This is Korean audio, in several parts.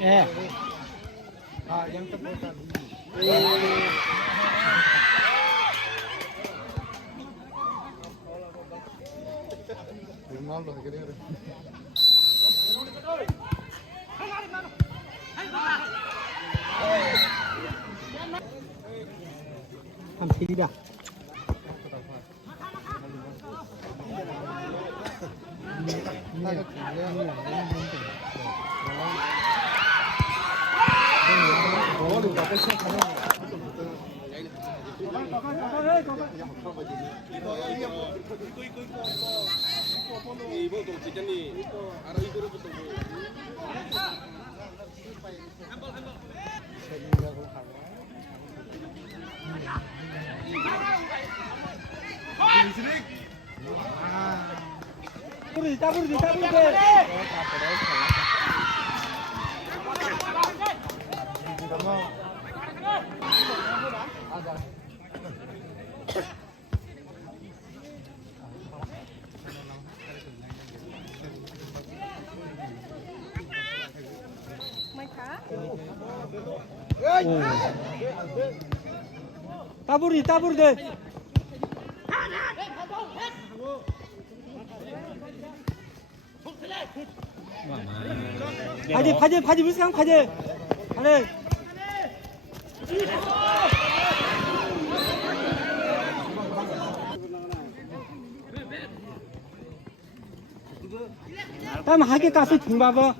Eh. Yang terputar. Ronaldo querer. Không thi đi đâu. Tabur di. Tabur deh. 바지 무스강 바지. 안에. 땀 하게 가서 중바봐.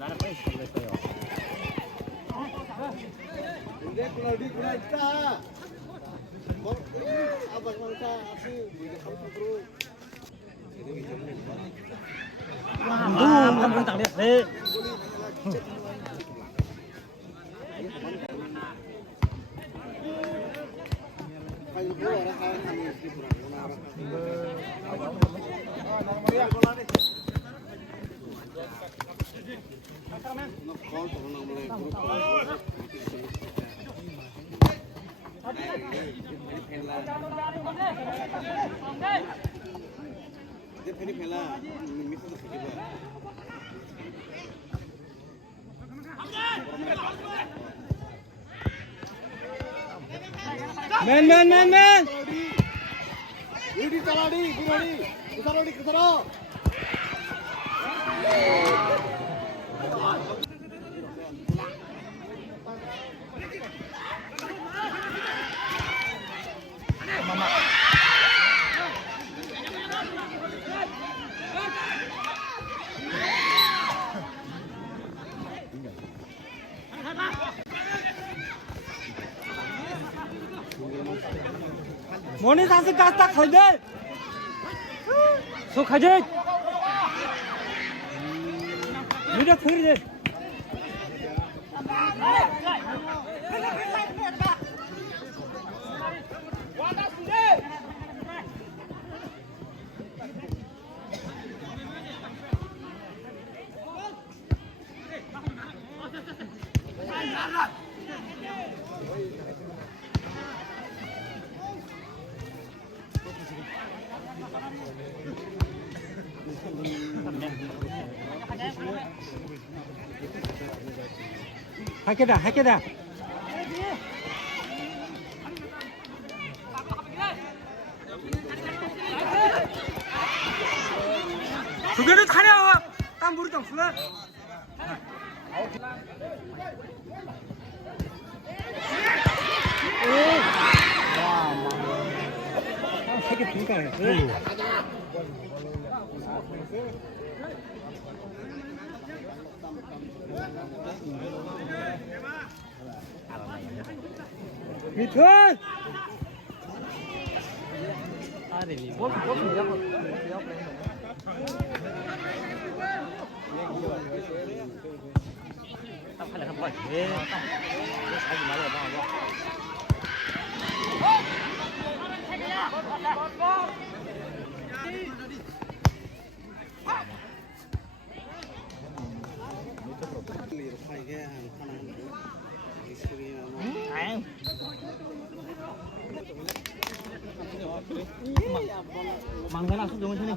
한번 당했네. 맨. Ini saladi, kesana. 뭐니 사서 갔다 가지. 속하지. 미래 소리지. 할게다. 두 개는 타냐? 땀 물이 좀 풀어. 세개 등가네. 미천! 망사 나서 너무 전에.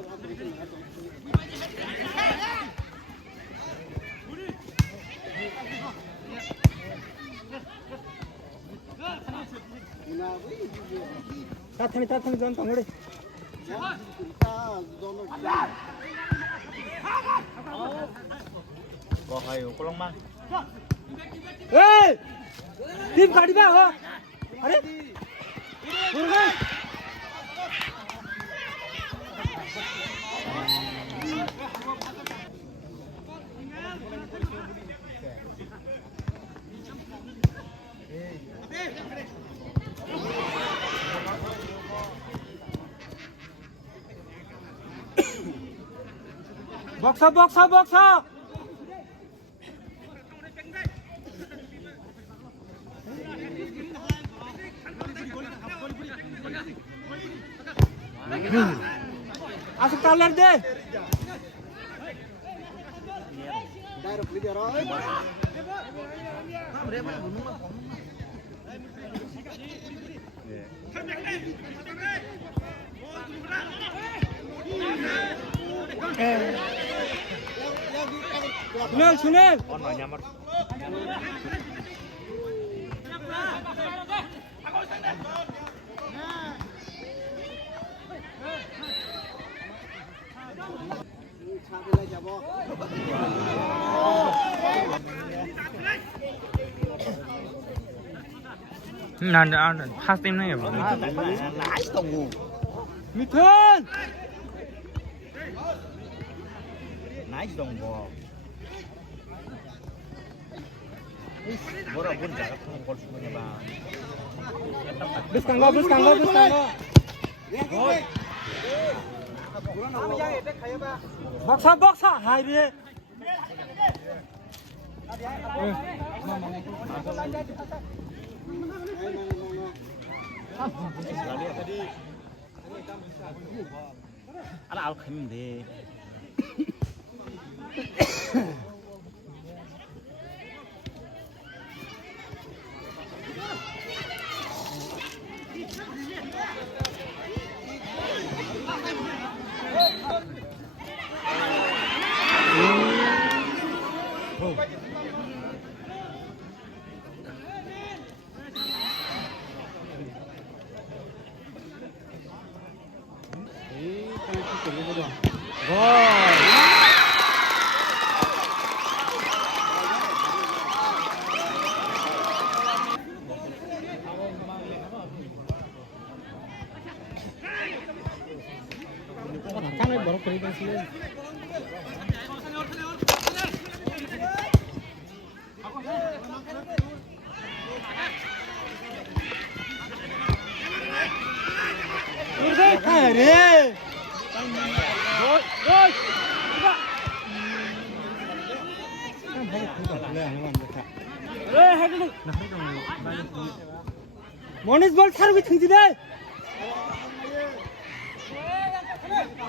따뜻해 전 방울이. Có hay có lông mang. 에이! 팀 가리 봐. 아래? 모르가? 먹사. Asuk talar deh. Sunil. Con vào nhà mặt. 난 파스 때문에 뭐. Nãy tổng ngủ. 미튼. Nãy tổng ngủ. 뭐라 뭔지 알아? 볼 수가 있냐 봐. Bus kanggo. Baksa. Hai dia. Ada alkem deh. Tangan baru keriting sih. Udah kare. Rồi. Monis ball 사르기 튕지대.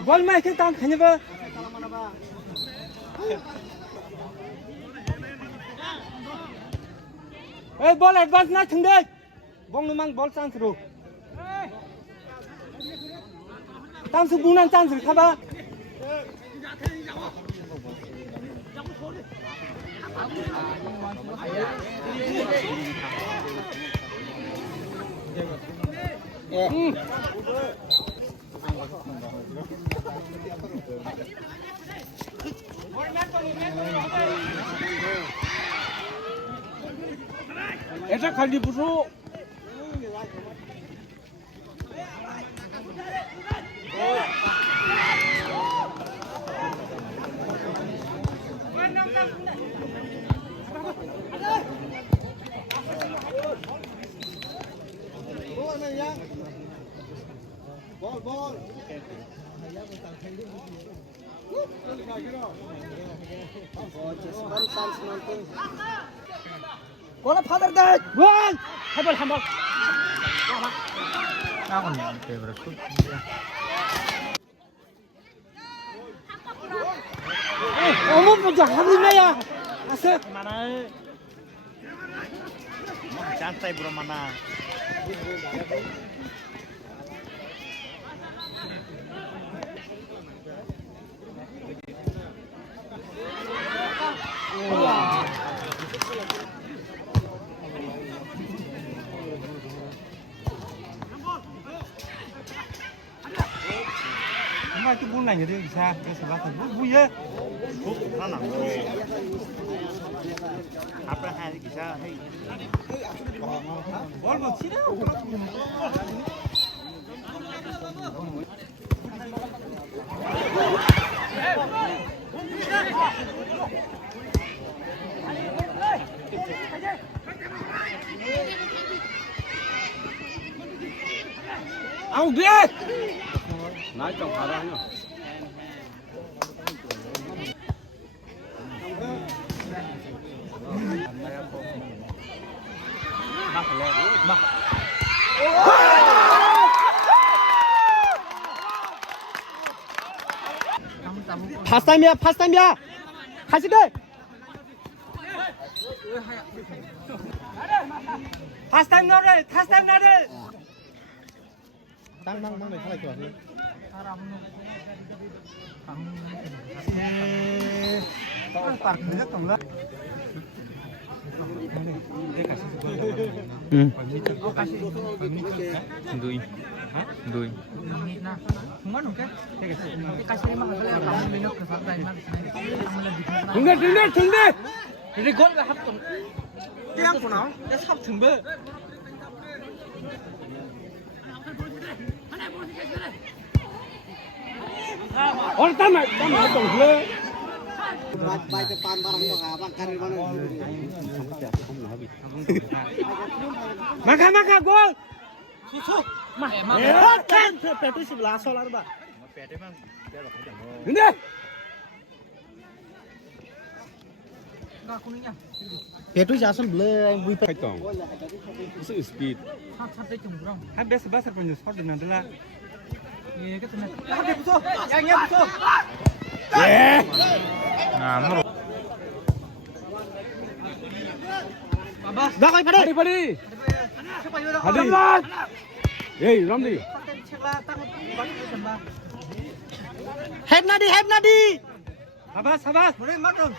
ball 마이크 땅 가냐 Ê, ball advance na thằng đây. Bong nó mang ball sang rồi. Tăng sự bunan tăng sự khaba. 애자 관리 부수. Ball. Bola father dad. One. 한 발. 나건 돼 그래. 어머 보자 하루네야. 아세. Mana? Santai bro mana? mà cái buôn này như thế sao cái sự bác vui vui á nó nằm rồi áp ra hai cái sao hay bol một xí đâu ông đi nói trong khả năng nhá 파스타임이야 파스타임이야 같이 가 파스타임 나래 파스타임 나래 tăng này sao lại chuẩn đi Dui. đứng đi 이제 거기가 합동 뛰랑 của nó 야 삽 등배 ôi tao mày tổng hứa bay cho pan barang itu apa karir mana 마카 골 petu sebelah solar ba đứng đi petu jasan beli vui phải tổng sự speed 한 베스 바스 보니 소리 난들라 Ngamur. 나가 빨리 에이 람디 햇나디 사바스 그래 막좀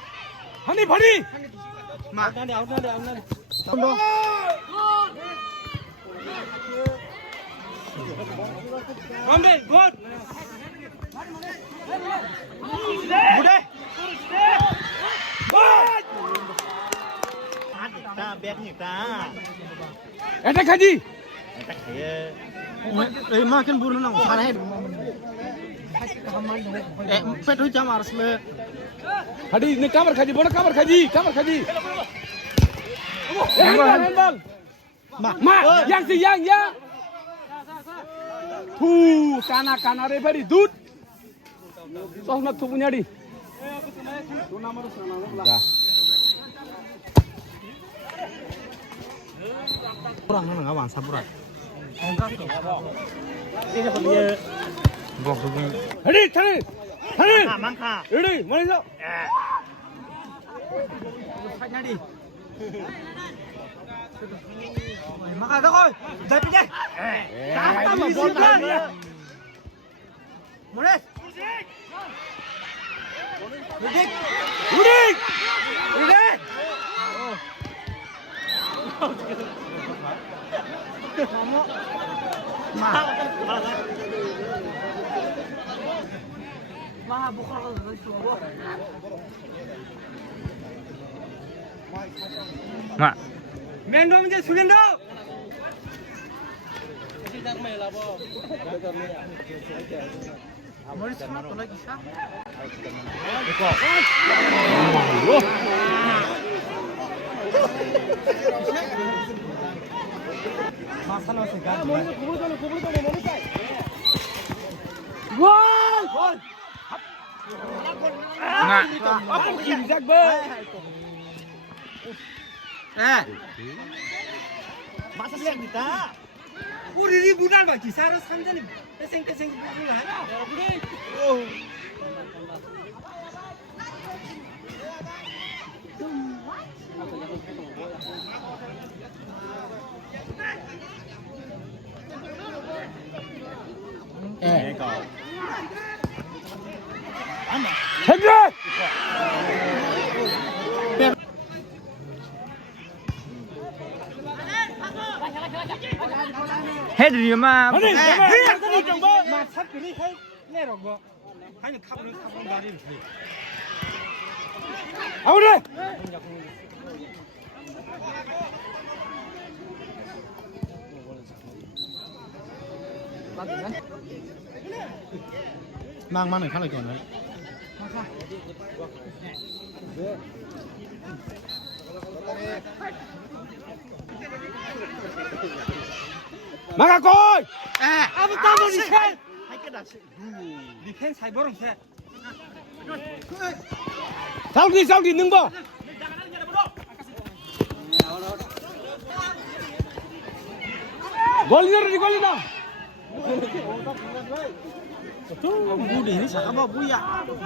한이 빨리 아웃나디 건배 굿 무대 ta bet nhỉ ta 에타카지 eh makin burun nang salah petu jam harus le 하디 내 까마르 카지 뭐라 까마르 카지 핸들 마 양지 양야 후 까나레 버리 둡 소나 투부냐리 자 kurang nang awan saburan Gok tu pun. 하디 타네 mangka 레디 뭐해서 햇나디 막아 너 coi giải đi ta mà bol 뭐래 우리 마 부카가 너 Mak. 맨놈 이제 수련도 머리 참아 돌아기 사 마사노 세가 원 Mak. aku kinjak be masa lihat kita 우리 무단 봐 기사로 삼전이 뺏생 부르라 현재 Hết rồi mà. 아니 마 삭들이 해 내려고 아니 카브는 카브 다리 이렇게. 아우래. mang này khá là chuẩn đấy. 막아 골. 아무 따도 리펜. 리펜 사이버롱 세. 사우디 있는 거. 걸리나. Budi ini siapa buya?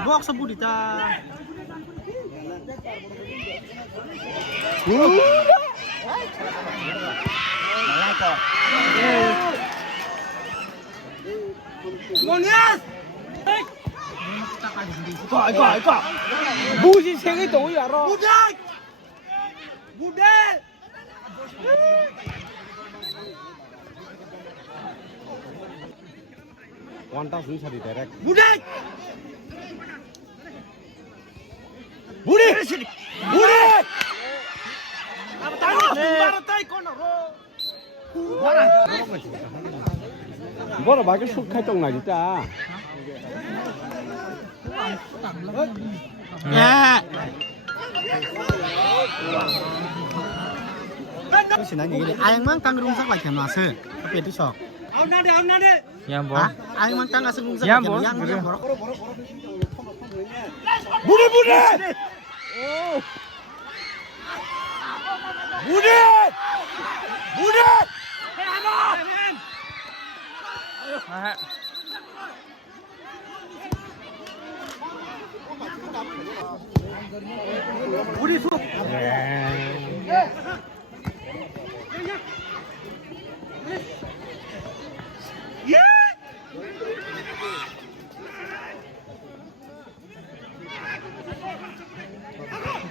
Box budi ta. 뭐냐? 이거. 무슨 생이 또 알아? 무대. 원타 순서리 대략. 무대. 무리. 뭐라 막을 쑥할 정 나겠다. Cái chuyện này như thế, ai mang tăng rung sắc lại kèm là sơ, biết đi sọ. 안 나대. Hả? Ai mang tăng rung sắc lại kèm là yang bỏ. 무리. Budi sup.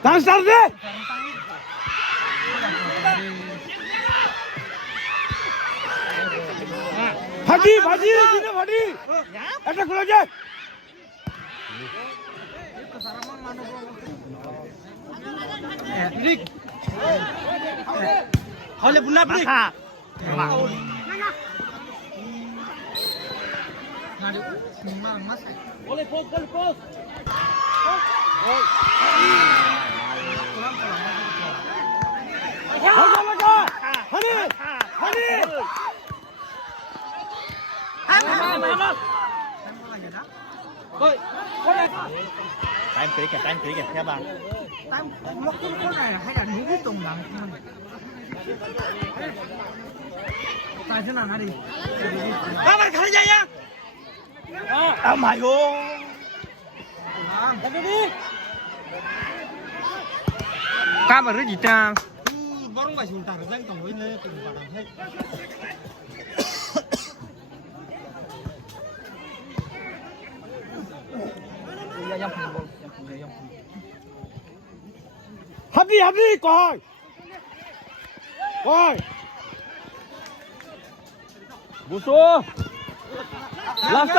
다시 따르대. 바지, 니네 바지. 에다 골라줘. 릭. 걸레 불나 릭. 걸레 포스. 나가. 하니. Time kỹ kìa, theo bạn. mất cái này hay là những cái tùng nặng tại thế nào nó đi ba bạn khởi dậy nha 아 마요. cam ở gì ta bóng bài chúng ta được danh tổng với nơi cùng vào làm hết 합리 coi. 무서. 라스트.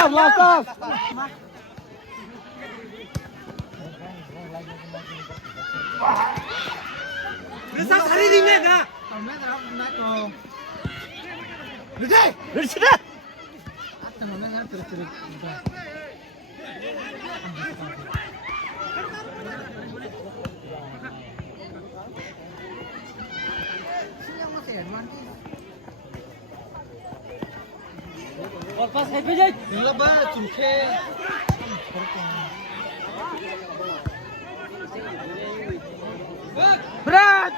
그래서 다리 있네 르시다. pas 해피지 Laba chumke. 브라드.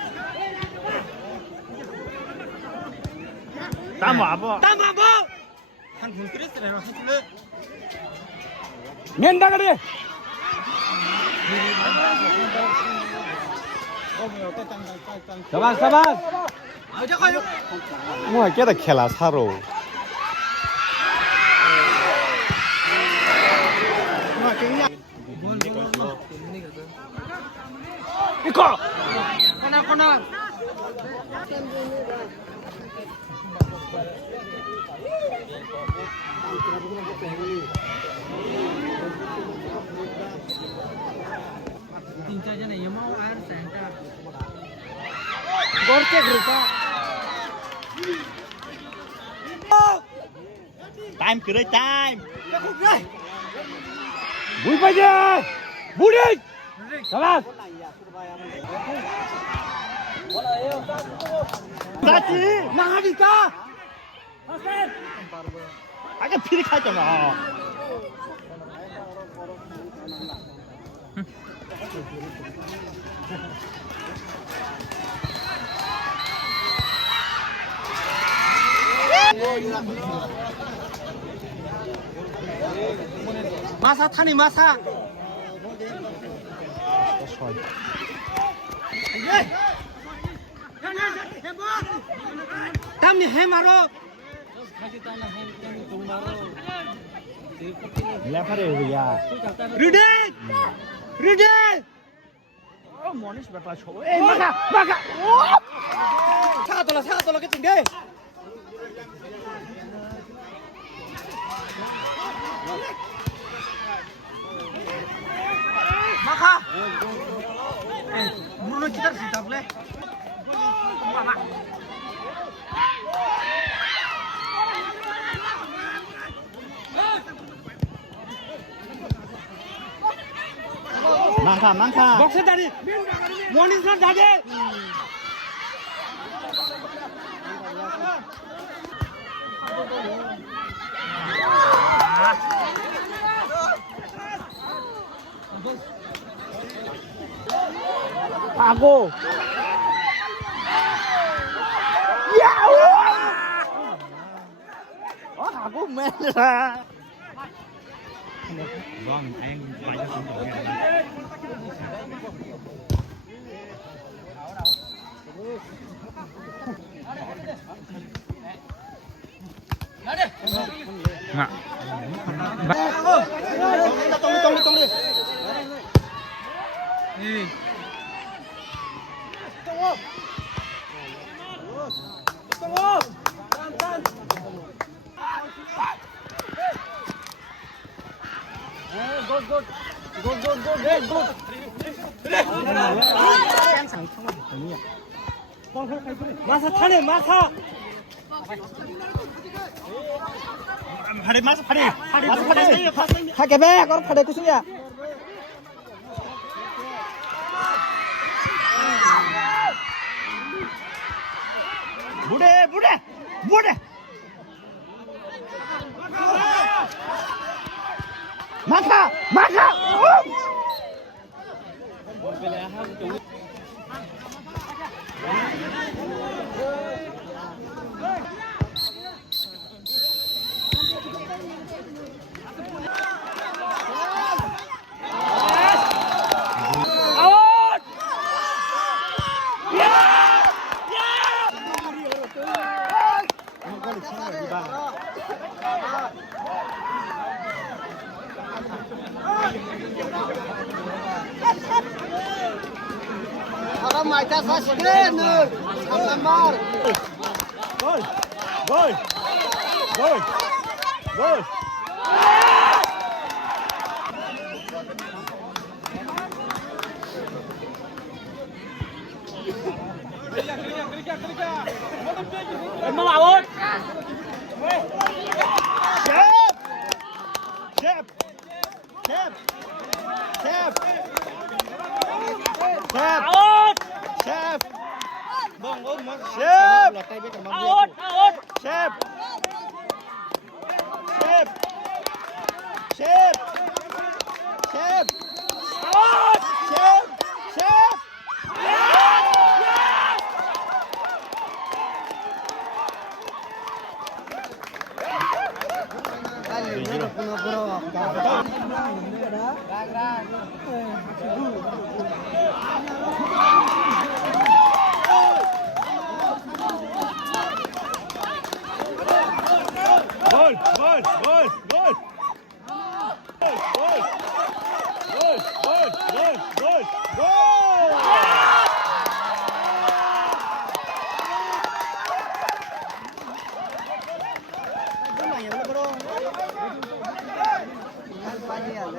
Tam apa? 한군 그랬어요 해줄래 면다 그래. 사반. 뭐 깨다 켈라 사로. 이거. 코나 cek rupa. Time cứ đây time. Bùi bây giờ. Bùi đi. Các bạn. Tati. Nah đi ta. 아까 피리 가잖아. 마사 타니 마사. 땀니 해마로. 레파레 우리야. 르데. 르데. 뭐니스 바타 쳐. 에이 마가. 사가 돌아 개친데. 마카. 물론 기다릴 수 있다 그래. 많다. 먹세 다리. 원인선 다리. 하고. 하고 맨라. Vâng, anh phải cho chúng tôi. 똥. 예. 마사 타네 마사. 파리 마스 파리. Hake be, kor phade kuch nahi. 무대. 마카. Orang maca sa screen. Nomor. Gol. Emang lawan. Chef. Out. Chef. Out. Chef.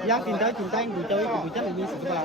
Yang cinta, yang gue cewek, gue cewek ini sebelah.